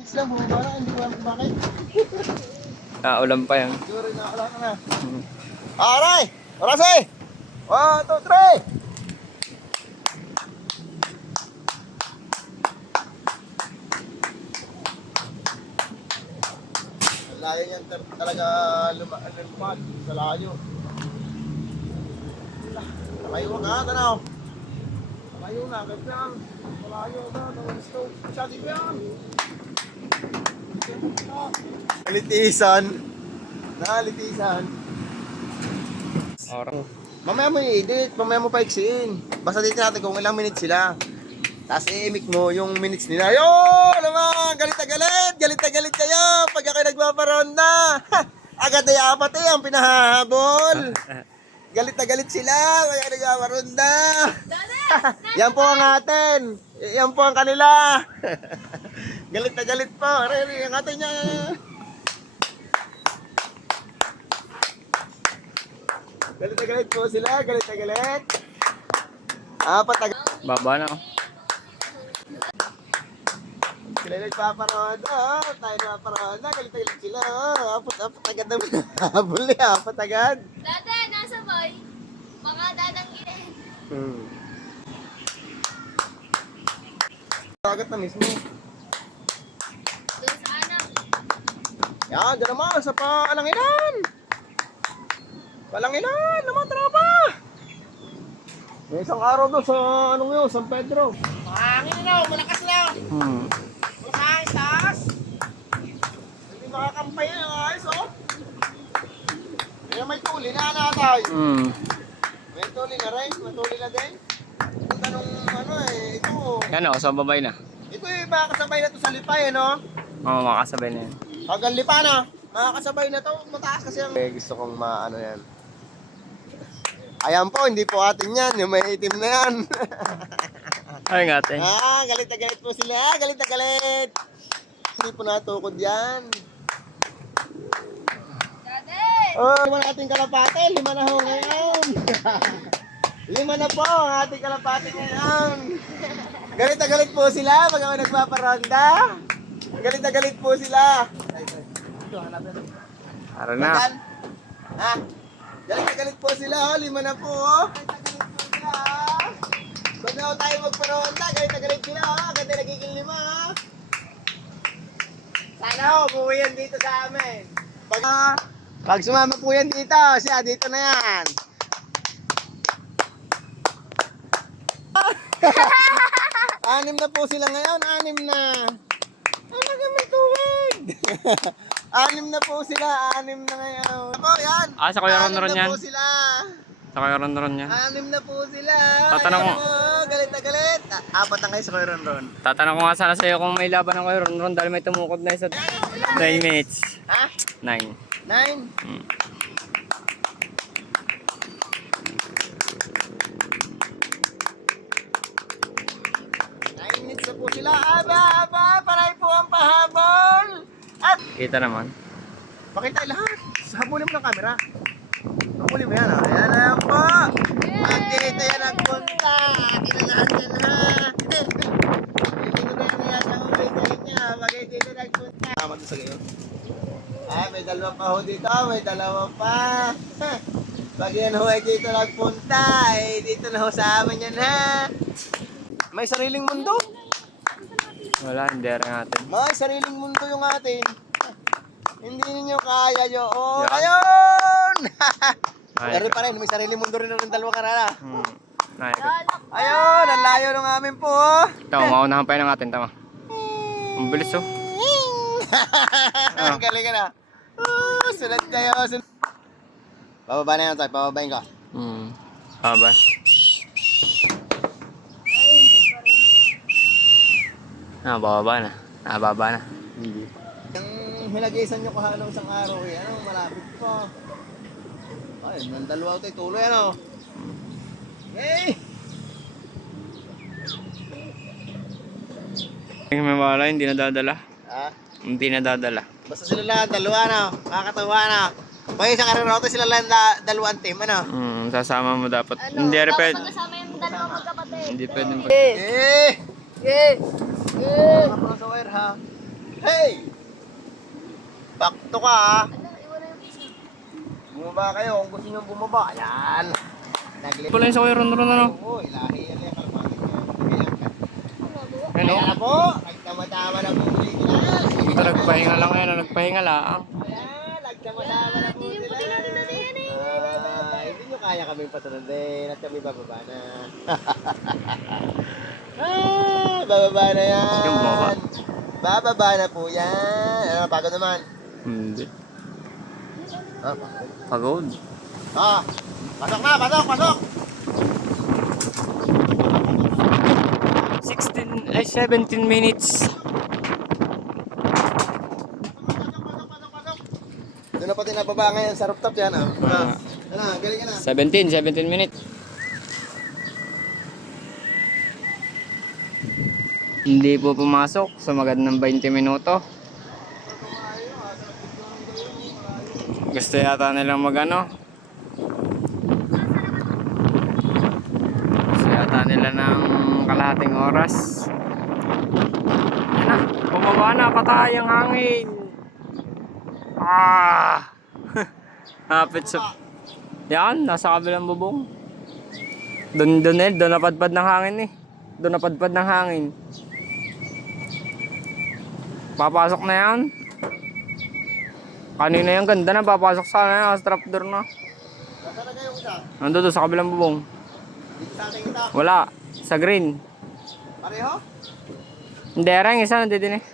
Islam, bumaba na, hindi ko alam kung bakit. Ulam pa yan. Siguro nakakala ka na. Aray! Oras eh! 1, 2, 3! Layo niyan talaga lumad sa layo. Tamayo ka, tanaw. Tamayo na, ganyan. Malayo na, gusto. Masyadi ba yan? Litisan. Litisan. Orang. Mamaya mo i-edit, mamaya mo paiksiin. Basta dito natin kung ilang minutes sila. Tapos i-imic mo yung minutes nila. Yo! Naman! Galit na galit! Galit na galit kayo! Pag ako nagpaparonda! Agad na yapat eh ang pinahahabol! Galit na galit sila! Pag ako nagpaparonda! Yan po ang atin! Yan po ang kanila! Galit na galit po! Aray, ang atin niya! Galit na galit po sila! Galit na galit! Apat na galit! Baba na. Sila nagpaparoda, tayo nagpaparoda, galit-galit sila, apat agad na habol eh, apat agad. Dati, nasa boy, baka dadanggitin. Agad na mismo. Doon sa anak. Yan, dyan naman, sa Palanginan. Palanginan, naman tropa. May isang araw doon sa, anong yun, San Pedro. Mahangin na, malakas na. Malakas, taas. Hindi makakampay na yung ayos, oh. Kaya may tuli na natay. May tuli na rin, may tuli na din. Ito nung ano eh, ito. Yan o, sa babay na. Ito eh, makakasabay na to sa lipay eh, no? Oo, makasabay na yan. Hanggang lipa na, makakasabay na to, mataas kasi ang... gusto kong maano yan. Ayan po, hindi po atin yan, yung may itim na yan. Ay nga ate. Galit na galit po sila, galit na galit. Hindi po natukod yan. Dati! Oh, lima na ating kalapate, 5 na ho ngayon. 5 na po ang ating kalapate ngayon. Galit na galit po sila pag ako nagpaparonda. Galit na galit po sila. Ito, hanapin. Tara na. Ha? Galit na galit po sila, oh. 5 na po, oh. Galit na galit po sila, oh. Pag na tayo magparonda, galit na galit sila, oh. Ganda nagiging 5, oh. Sana, oh, buwi yan dito sa amin. Pag sumama po yan dito, siya dito na yan. Anim na po sila ngayon, 6 na. Ano may tubig? 6 na po sila, 6 na ngayon. Ako, yan. Sa Kuya Ron Ron 6 yan. na po sila. Sa Kuya Ron Ron yan. 6 na po sila. Tatanong mo. Galit na galit. Apat na kayo sa Kuya Ron Ron. Tatanong ko nga sana sa'yo kung may laban ng Kuya Ron Ron dahil may tumukod na isa. 9 minutes. Ha? 9. 9? 9 minutes na po sila. Aba, paray po ang pahabol. At Kita naman. pakita lahat. Habulin mo ng camera. Habulin mo yan, oh. Ayan na yan po. Magkita yan ang punta. Kinalahan yan, ha. Hindi ko na yan ang ulit niya. Magkita yan nagpunta. Tama doon sa gayon. May dalawa pa ho dito. May dalawa pa. Pag yan ho ay dito nagpunta, dito na ho sa amin yan, ha. May sariling mundo. Wala, hindi rin natin. May sariling mundo yung atin. Hindi ninyo kaya yun. Yan. Ayun! Ay, Pero pa rin, may sariling mundo rin ng dalawa karana. Lalak Ayun, ang layo ng amin po. Oh. Tama, maunahan pa yun ng atin, tama. Ang bilis oh. Ang galing ka na. Sunod kayo. Bababa na yan tayo, bababain ka. Aba. Bababa na. Baba na. Hindi. Yung hilagisan nyo kahanong isang araw eh, malapit pa. Ay, ng dalawa tayo, tuloy ano. Hey! May wala, hindi nadadala. Ha? Hindi nadadala. Basta sila lang, dalawa na. Makakatawa na. Pag isang karanaw sila lang dalawang team, ano? Sasama mo dapat. Ano, Hindi tapos pwede. magkasama yung dalawang magkapatid. Hindi pwede. Eh! Yeah! Yeah! Mga sa wire ha. Hey! Bakto ka ha. Ano, iwan na yung isa. Bumaba kayo kung gusto nyo bumaba. Ayan. Naglip. Pala yun sa Kuya Ron Ron ano. Oo, ilahi yan yung kalapangit niya. Ano, Ano? Ayan na po. Nagtama-tama na po ulit sila. Ito nagpahinga lang yan, nagpahinga lang. Ayan, nagtama-tama na po Hindi yung sila. puti natin na yan eh. Hindi nyo kaya kami pasunodin at kami bababa na. Bababa na yan. Yung bumaba? Bababa na po yan. Ano, pagod naman. Hindi. Pagod. Pagod. Pasok na, pasok, pasok. 17 minutes. Doon na pati nababa ngayon sa rooftop yan. Ano, galing ka na. 17 minutes. Hindi po pumasok, sumagad ng 20 minuto. Gusto yata nilang magano. Gusto yata nila ng kalahating oras. Yan na, bumaba na, patay ang hangin. Hapit sa... Yan, nasa kabilang bubong. Doon napadpad ng hangin eh. Doon napadpad ng hangin. Papasok na yan. Kanina yung ganda na, papasok sana yan, strap door na. Nasaan na kayo isa? Nandun doon sa kabilang bubong. Dito sa ating kita. Wala, sa green. Pareho? Hindi, yung isa nandito din eh.